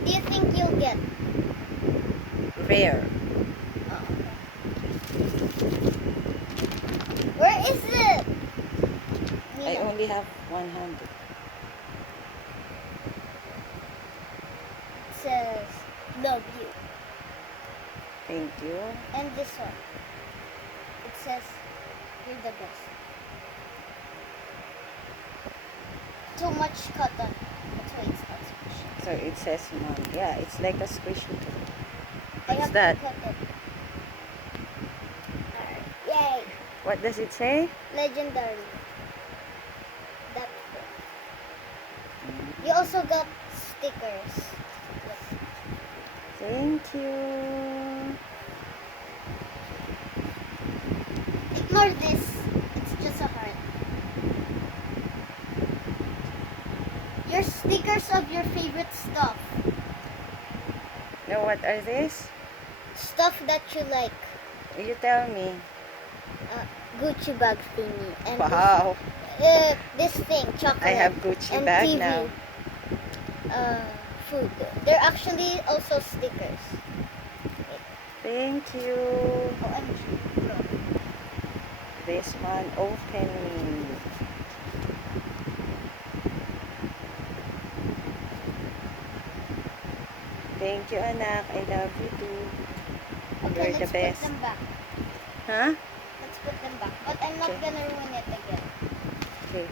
What do you think you'll get? Rare. Oh. Where is it? I Nina. only have 100. It says, love you. Thank you. And this one. It says, you're the best. Too much cotton. That's why it's not squishy. So it says mom. Yeah, it's like a squishy too. I What's have that? to cut it. Alright. Yay! What does it say? Legendary. That's it. You also got stickers. Thank you. Ignore this. It's just a heart. Your stickers of your favorite stuff. Now what are these? Stuff that you like. You tell me. Gucci bag thingy. And Wow. this thing, chocolate. I have Gucci and bag TV. now. Food. They're actually also stickers. Thank you. OMG, bro. This one opening. Thank you, anak. I love you too. Okay, You're the let's best. put them back. Huh? Let's put them back. But I'm not Okay. gonna ruin it again. Okay.